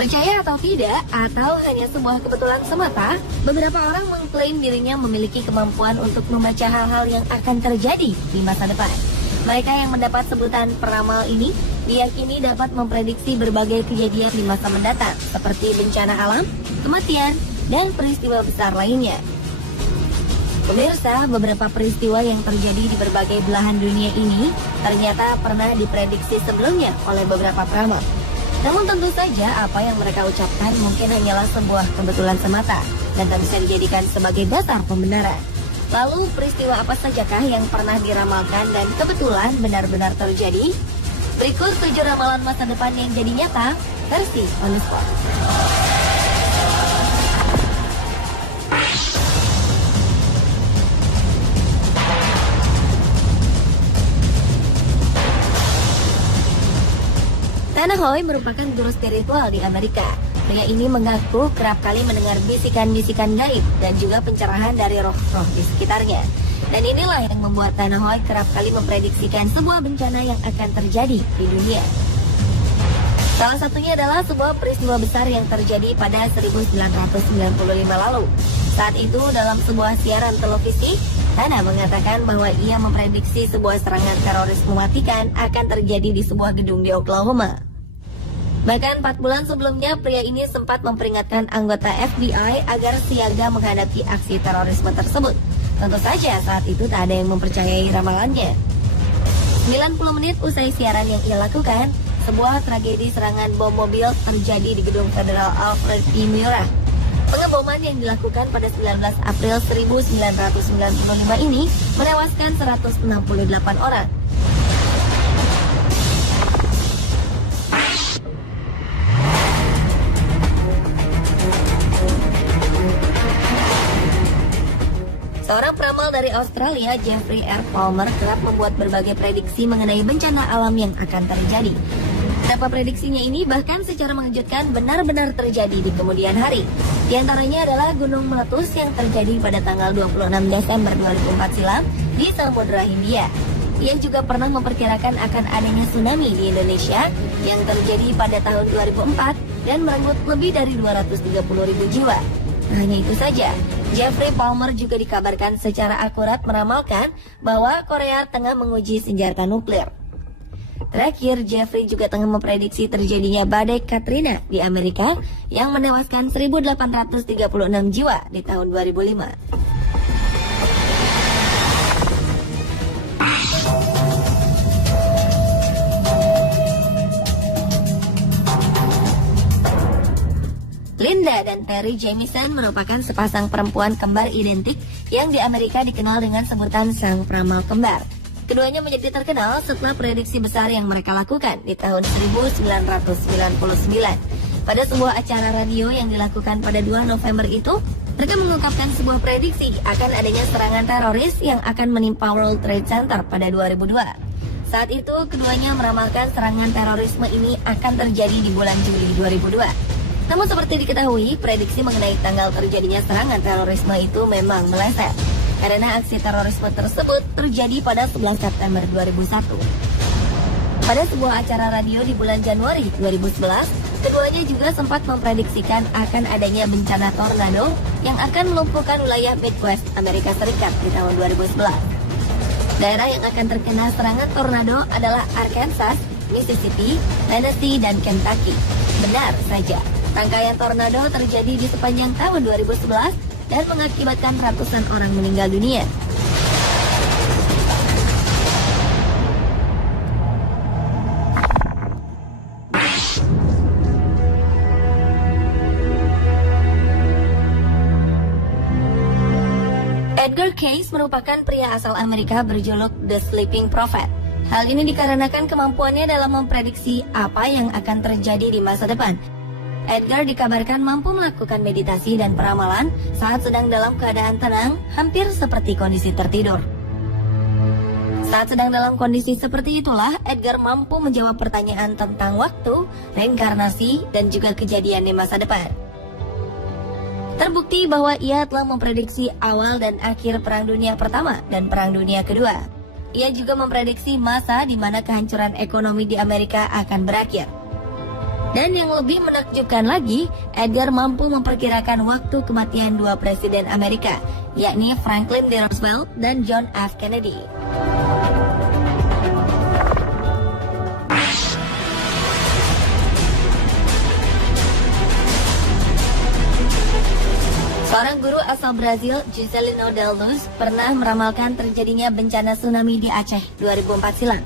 Percaya atau tidak, atau hanya sebuah kebetulan semata, beberapa orang mengklaim dirinya memiliki kemampuan untuk membaca hal-hal yang akan terjadi di masa depan. Mereka yang mendapat sebutan peramal ini diyakini dapat memprediksi berbagai kejadian di masa mendatang, seperti bencana alam, kematian, dan peristiwa besar lainnya. Pemirsa, beberapa peristiwa yang terjadi di berbagai belahan dunia ini ternyata pernah diprediksi sebelumnya oleh beberapa peramal. Namun tentu saja apa yang mereka ucapkan mungkin hanyalah sebuah kebetulan semata dan tak bisa dijadikan sebagai dasar pembenaran. Lalu peristiwa apa sajakah yang pernah diramalkan dan kebetulan benar-benar terjadi? Berikut 7 ramalan masa depan yang jadi nyata versi On The Spot. Tanahoy merupakan guru spiritual di Amerika. Pria ini mengaku kerap kali mendengar bisikan-bisikan gaib dan juga pencerahan dari roh-roh di sekitarnya. Dan inilah yang membuat Tanahoy kerap kali memprediksikan sebuah bencana yang akan terjadi di dunia. Salah satunya adalah sebuah peristiwa besar yang terjadi pada 1995 lalu. Saat itu dalam sebuah siaran televisi, Tana mengatakan bahwa ia memprediksi sebuah serangan teroris mematikan akan terjadi di sebuah gedung di Oklahoma. Bahkan 4 bulan sebelumnya, pria ini sempat memperingatkan anggota FBI agar siaga menghadapi aksi terorisme tersebut. Tentu saja saat itu tak ada yang mempercayai ramalannya. 90 menit usai siaran yang ia lakukan, sebuah tragedi serangan bom mobil terjadi di gedung Federal Alfred E. Murrah. Pengeboman yang dilakukan pada 19 April 1995 ini menewaskan 168 orang. Seorang peramal dari Australia, Jeffrey R. Palmer, kerap membuat berbagai prediksi mengenai bencana alam yang akan terjadi. Beberapa prediksinya ini bahkan secara mengejutkan benar-benar terjadi di kemudian hari. Di antaranya adalah gunung meletus yang terjadi pada tanggal 26 Desember 2004 silam di Samudra Hindia. Ia juga pernah memperkirakan akan adanya tsunami di Indonesia yang terjadi pada tahun 2004 dan merenggut lebih dari 230.000 jiwa. Nah, hanya itu saja, Jeffrey Palmer juga dikabarkan secara akurat meramalkan bahwa Korea tengah menguji senjata nuklir. Terakhir, Jeffrey juga tengah memprediksi terjadinya badai Katrina di Amerika yang menewaskan 1.836 jiwa di tahun 2005. Linda dan Terry Jamison merupakan sepasang perempuan kembar identik yang di Amerika dikenal dengan sebutan sang peramal kembar. Keduanya menjadi terkenal setelah prediksi besar yang mereka lakukan di tahun 1999. Pada sebuah acara radio yang dilakukan pada 2 November itu, mereka mengungkapkan sebuah prediksi akan adanya serangan teroris yang akan menimpa World Trade Center pada 2002. Saat itu, keduanya meramalkan serangan terorisme ini akan terjadi di bulan Juli 2002. Namun seperti diketahui, prediksi mengenai tanggal terjadinya serangan terorisme itu memang meleset, karena aksi terorisme tersebut terjadi pada 11 September 2001. Pada sebuah acara radio di bulan Januari 2011, keduanya juga sempat memprediksikan akan adanya bencana tornado yang akan melumpuhkan wilayah Midwest Amerika Serikat di tahun 2011. Daerah yang akan terkena serangan tornado adalah Arkansas, Mississippi, Tennessee, dan Kentucky. Benar saja, rangkaian tornado terjadi di sepanjang tahun 2011 dan mengakibatkan ratusan orang meninggal dunia. Edgar Cayce merupakan pria asal Amerika berjuluk The Sleeping Prophet. Hal ini dikarenakan kemampuannya dalam memprediksi apa yang akan terjadi di masa depan. Edgar dikabarkan mampu melakukan meditasi dan peramalan saat sedang dalam keadaan tenang, hampir seperti kondisi tertidur. Saat sedang dalam kondisi seperti itulah, Edgar mampu menjawab pertanyaan tentang waktu, reinkarnasi, dan juga kejadian di masa depan. Terbukti bahwa ia telah memprediksi awal dan akhir Perang Dunia Pertama dan Perang Dunia Kedua. Ia juga memprediksi masa di mana kehancuran ekonomi di Amerika akan berakhir. Dan yang lebih menakjubkan lagi, Edgar mampu memperkirakan waktu kematian dua presiden Amerika, yakni Franklin D. Roosevelt dan John F. Kennedy. Seorang guru asal Brazil, Juscelino Del Luz, pernah meramalkan terjadinya bencana tsunami di Aceh 2004 silam.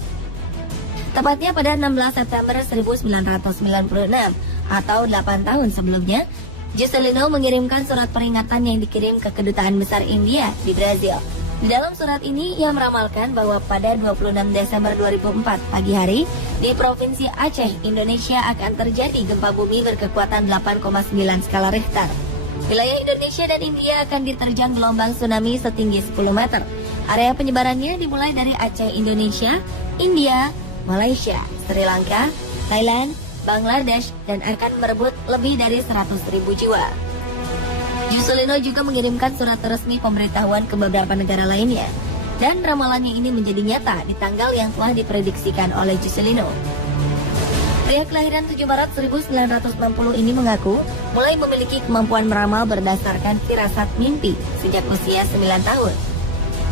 Tepatnya pada 16 September 1996 atau 8 tahun sebelumnya, Juscelino mengirimkan surat peringatan yang dikirim ke Kedutaan Besar India di Brazil. Di dalam surat ini, ia meramalkan bahwa pada 26 Desember 2004 pagi hari, di Provinsi Aceh, Indonesia akan terjadi gempa bumi berkekuatan 8,9 skala Richter. Wilayah Indonesia dan India akan diterjang gelombang tsunami setinggi 10 meter. Area penyebarannya dimulai dari Aceh, Indonesia, India, Malaysia, Sri Lanka, Thailand, Bangladesh, dan akan merebut lebih dari 100.000 jiwa. Juscelino juga mengirimkan surat resmi pemberitahuan ke beberapa negara lainnya. Dan ramalannya ini menjadi nyata di tanggal yang telah diprediksikan oleh Juscelino. Pria kelahiran 7 Maret 1960 ini mengaku mulai memiliki kemampuan meramal berdasarkan firasat mimpi sejak usia 9 tahun.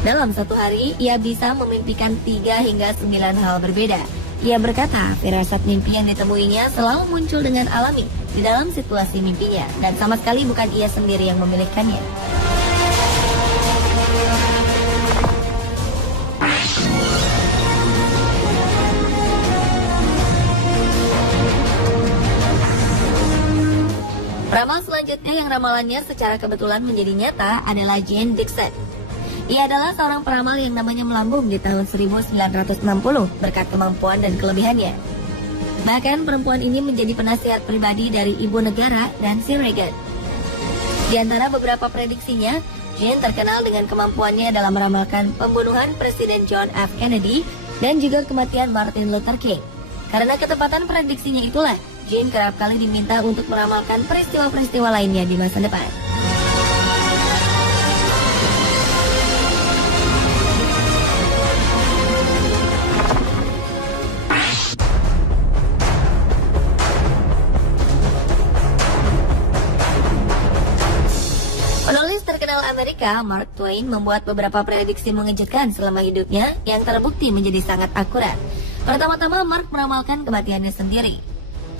Dalam satu hari, ia bisa memimpikan 3 hingga 9 hal berbeda. Ia berkata, firasat mimpi yang ditemuinya selalu muncul dengan alami di dalam situasi mimpinya, dan sama sekali bukan ia sendiri yang memilihkannya. Ramal selanjutnya yang ramalannya secara kebetulan menjadi nyata adalah Jane Dixon. Ia adalah seorang peramal yang namanya melambung di tahun 1960 berkat kemampuan dan kelebihannya. Bahkan perempuan ini menjadi penasihat pribadi dari ibu negara Nancy Reagan. Di antara beberapa prediksinya, Jane terkenal dengan kemampuannya dalam meramalkan pembunuhan Presiden John F. Kennedy dan juga kematian Martin Luther King. Karena ketepatan prediksinya itulah, Jane kerap kali diminta untuk meramalkan peristiwa-peristiwa lainnya di masa depan. Penulis terkenal Amerika, Mark Twain, membuat beberapa prediksi mengejutkan selama hidupnya yang terbukti menjadi sangat akurat. Pertama-tama, Mark meramalkan kematiannya sendiri.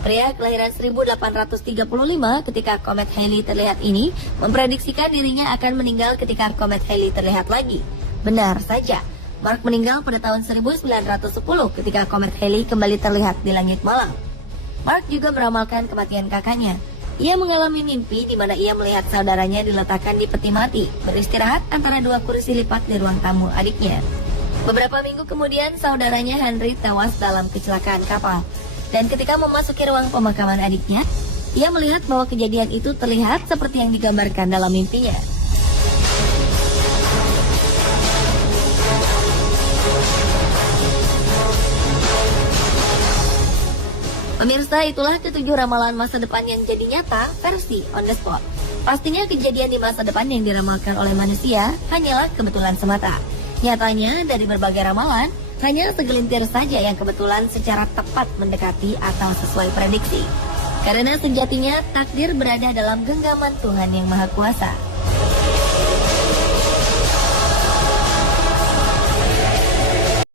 Pria kelahiran 1835 ketika komet Halley terlihat ini memprediksikan dirinya akan meninggal ketika komet Halley terlihat lagi. Benar saja, Mark meninggal pada tahun 1910 ketika komet Halley kembali terlihat di langit malam. Mark juga meramalkan kematian kakaknya. Ia mengalami mimpi di mana ia melihat saudaranya diletakkan di peti mati, beristirahat antara dua kursi lipat di ruang tamu adiknya. Beberapa minggu kemudian, saudaranya Henry tewas dalam kecelakaan kapal. Dan ketika memasuki ruang pemakaman adiknya, ia melihat bahwa kejadian itu terlihat seperti yang digambarkan dalam mimpinya. Pemirsa, itulah ketujuh ramalan masa depan yang jadi nyata versi on the spot. Pastinya kejadian di masa depan yang diramalkan oleh manusia hanyalah kebetulan semata. Nyatanya dari berbagai ramalan, hanya segelintir saja yang kebetulan secara tepat mendekati atau sesuai prediksi. Karena sejatinya takdir berada dalam genggaman Tuhan yang Maha Kuasa.